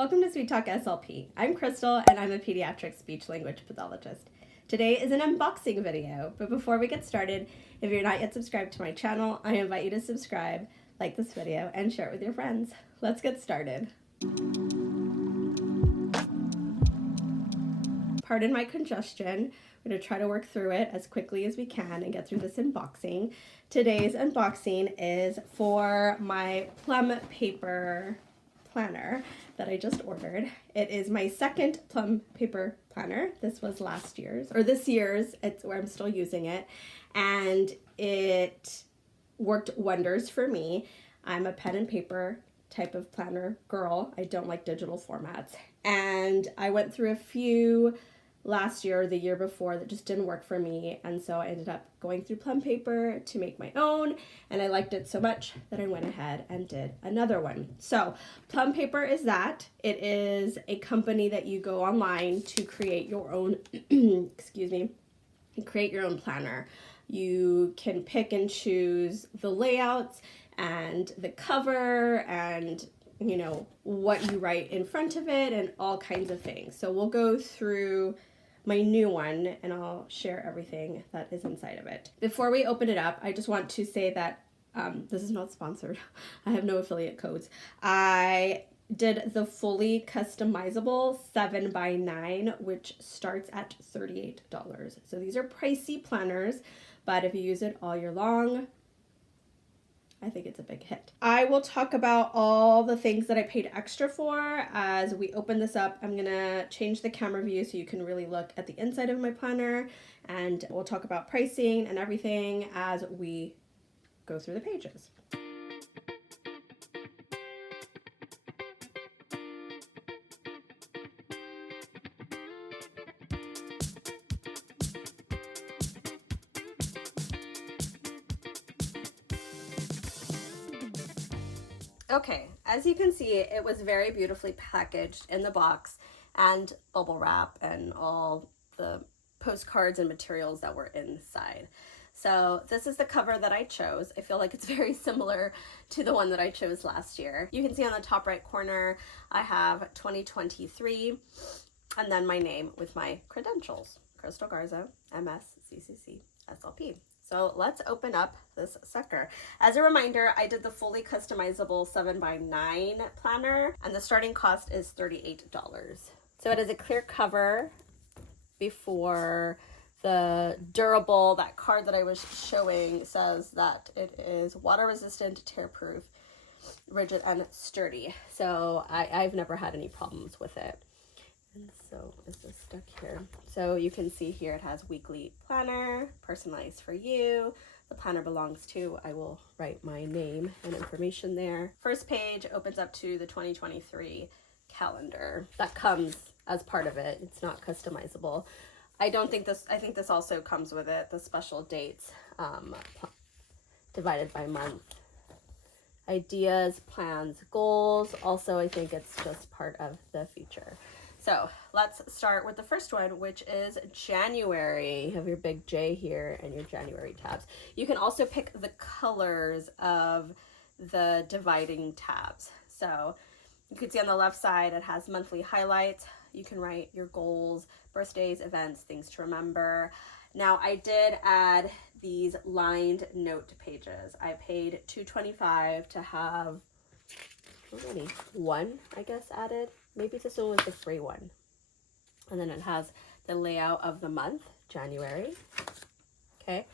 Welcome to Sweet Talk SLP. I'm Krystle and I'm a pediatric speech language pathologist. Today is an unboxing video, but before we get started, if you're not yet subscribed to my channel, I invite you to subscribe, like this video, and share it with your friends. Let's get started. Pardon my congestion. We're going to try to work through it as quickly as we can and get through this unboxing. Today's unboxing is for my Plum Paper Planner that I just ordered. It is my second Plum Paper Planner. This was last year's, or this year's, it's where I'm still using it, and it worked wonders for me. I'm a pen and paper type of planner girl. I don't like digital formats, and I went through a few last year or the year before that just didn't work for me, and so I ended up going through Plum Paper to make my own, and I liked it so much that I went ahead and did another one. So Plum Paper is that. It is a company that you go online to create your own excuse me, create your own planner. You can pick and choose the layouts and the cover and what you write in front of it and all kinds of things. So we'll go through my new one and I'll share everything that is inside of it. Before we open it up, I just want to say that this is not sponsored. I have no affiliate codes. I did the fully customizable 7x9, which starts at $38. So these are pricey planners, but if you use it all year long, I think it's a big hit. I will talk about all the things that I paid extra for as we open this up. I'm gonna change the camera view so you can really look at the inside of my planner, and we'll talk about pricing and everything as we go through the pages. Okay, as you can see, it was very beautifully packaged in the box and bubble wrap and all the postcards and materials that were inside. So this is the cover that I chose. I feel like it's very similar to the one that I chose last year. You can see on the top right corner, I have 2023 and then my name with my credentials, Krystle Garza, MS, CCC, SLP. So let's open up this sucker. As a reminder, I did the fully customizable 7x9 planner and the starting cost is $38. So it is a clear cover before the durable, that card that I was showing says that it is water resistant, tear proof, rigid and sturdy. So I've never had any problems with it. And so is this stuck here? So you can see here it has weekly planner, personalized for you. The planner belongs to, I will write my name and information there. First page opens up to the 2023 calendar that comes as part of it. It's not customizable. I think this also comes with it, the special dates divided by month. Ideas, plans, goals. Also, I think it's just part of the feature. So let's start with the first one, which is January. You have your big J here and your January tabs. You can also pick the colors of the dividing tabs. So you can see on the left side, it has monthly highlights. You can write your goals, birthdays, events, things to remember. Now I did add these lined note pages. I paid $2.25 to have one, I guess, added. Maybe this one was the free one. And then it has the layout of the month, January. Okay.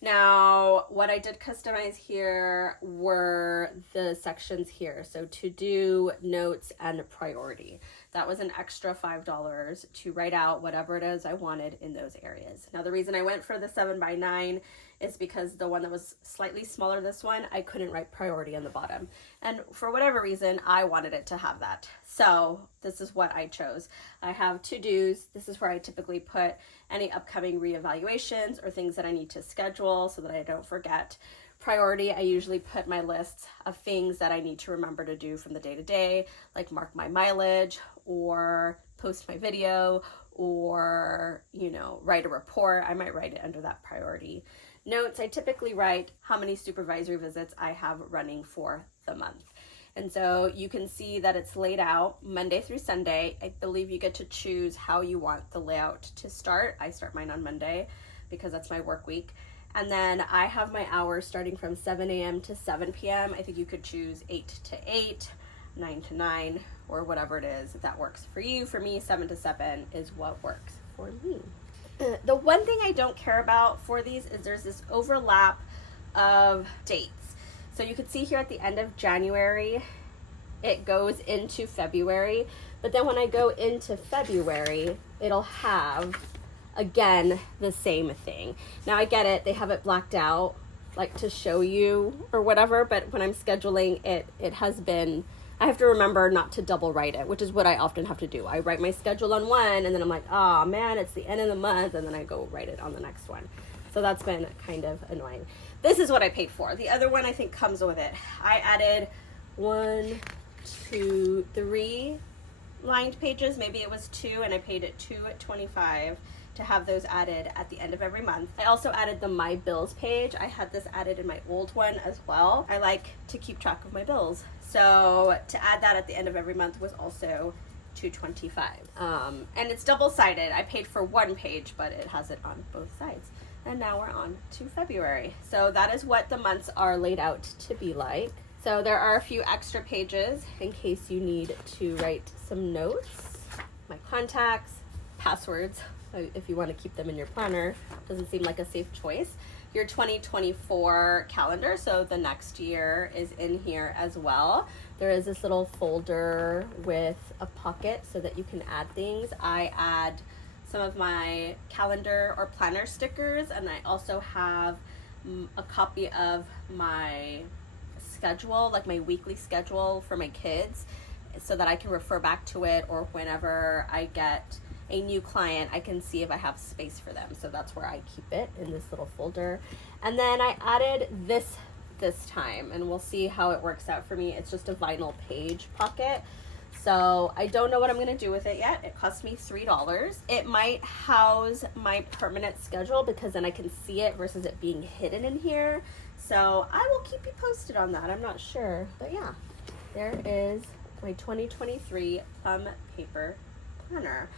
Now, what I did customize here were the sections here. So to do, notes, and priority. That was an extra $5 to write out whatever it is I wanted in those areas. Now, the reason I went for the 7x9 is because the one that was slightly smaller, this one, I couldn't write priority on the bottom. And for whatever reason, I wanted it to have that. So this is what I chose. I have to-dos. This is where I typically put any upcoming reevaluations or things that I need to schedule so that I don't forget. Priority, I usually put my lists of things that I need to remember to do from the day to day, like mark my mileage or post my video or, write a report. I might write it under that priority. Notes, I typically write how many supervisory visits I have running for the month. And so you can see that it's laid out Monday through Sunday. I believe you get to choose how you want the layout to start. I start mine on Monday because that's my work week. And then I have my hours starting from 7 a.m. to 7 p.m. I think you could choose 8 to 8, 9 to 9, or whatever it is that works for you. For me, 7 to 7 is what works for me. The one thing I don't care about for these is there's this overlap of dates. So you can see here at the end of January, it goes into February. But then when I go into February, it'll have, again, the same thing. Now I get it, they have it blacked out, like to show you or whatever, but when I'm scheduling it, it has been, I have to remember not to double write it, which is what I often have to do. I write my schedule on one and then I'm like, oh man, it's the end of the month, and then I go write it on the next one. So that's been kind of annoying. This is what I paid for. The other one I think comes with it. I added 1, 2, 3 lined pages. Maybe it was 2, and I paid it $2.25 to have those added at the end of every month. I also added the My Bills page. I had this added in my old one as well. I like to keep track of my bills. So to add that at the end of every month was also $2.25. And it's double-sided. I paid for one page, but it has it on both sides. And now we're on to February. So that is what the months are laid out to be like. So there are a few extra pages in case you need to write some notes. My contacts, passwords, if you want to keep them in your planner. Doesn't seem like a safe choice. Your 2024 calendar, so the next year is in here as well. There is this little folder with a pocket so that you can add things. I add some of my calendar or planner stickers, and I also have a copy of my schedule, like my weekly schedule for my kids, so that I can refer back to it, or whenever I get a new client, I can see if I have space for them. So that's where I keep it, in this little folder. And then I added this time, and we'll see how it works out for me. It's just a vinyl page pocket. So I don't know what I'm going to do with it yet. It cost me $3. It might house my permanent schedule because then I can see it versus it being hidden in here. So I will keep you posted on that. I'm not sure. But yeah, there is my 2023 Plum Paper Planner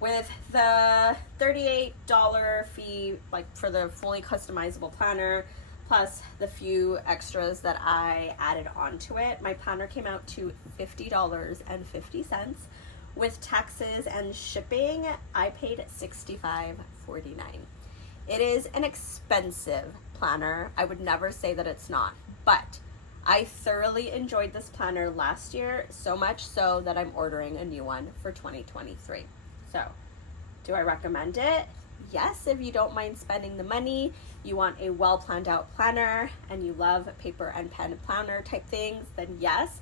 with the $38 fee, like for the fully customizable planner, plus the few extras that I added onto it. My planner came out to $50.50. With taxes and shipping, I paid $65.49. It is an expensive planner. I would never say that it's not, but I thoroughly enjoyed this planner last year, so much so that I'm ordering a new one for 2023. So, do I recommend it? Yes, if you don't mind spending the money, you want a well planned out planner, and you love paper and pen planner type things, then yes.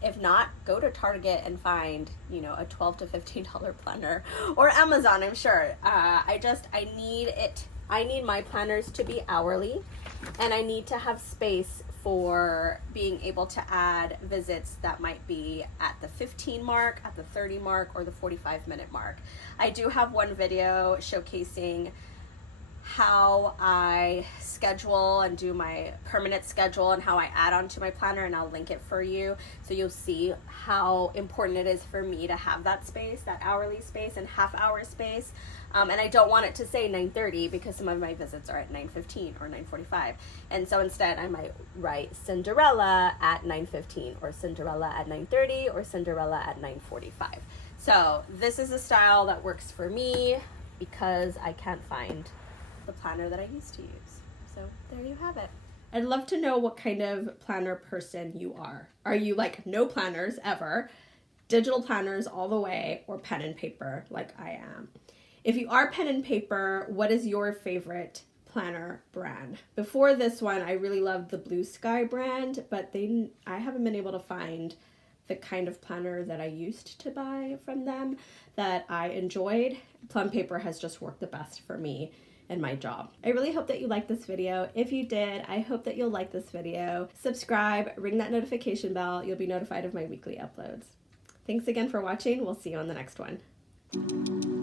If not, go to Target and find, a $12 to $15 planner, or Amazon, I'm sure. I need my planners to be hourly, and I need to have space for being able to add visits that might be at the 15 mark, at the 30 mark, or the 45-minute mark. I do have one video showcasing how I schedule and do my permanent schedule and how I add on to my planner, and I'll link it for you so you'll see how important it is for me to have that space, that hourly space and half-hour space. And I don't want it to say 9:30 because some of my visits are at 9:15 or 9:45. And so instead I might write Cinderella at 9:15 or Cinderella at 9:30 or Cinderella at 9:45. So this is a style that works for me because I can't find the planner that I used to use. So there you have it. I'd love to know what kind of planner person you are. Are you like no planners ever, digital planners all the way, or pen and paper like I am? If you are pen and paper, what is your favorite planner brand? Before this one, I really loved the Blue Sky brand, but I haven't been able to find the kind of planner that I used to buy from them that I enjoyed. Plum Paper has just worked the best for me and my job. I really hope that you liked this video. If you did, I hope that you'll like this video. Subscribe, ring that notification bell. You'll be notified of my weekly uploads. Thanks again for watching. We'll see you on the next one.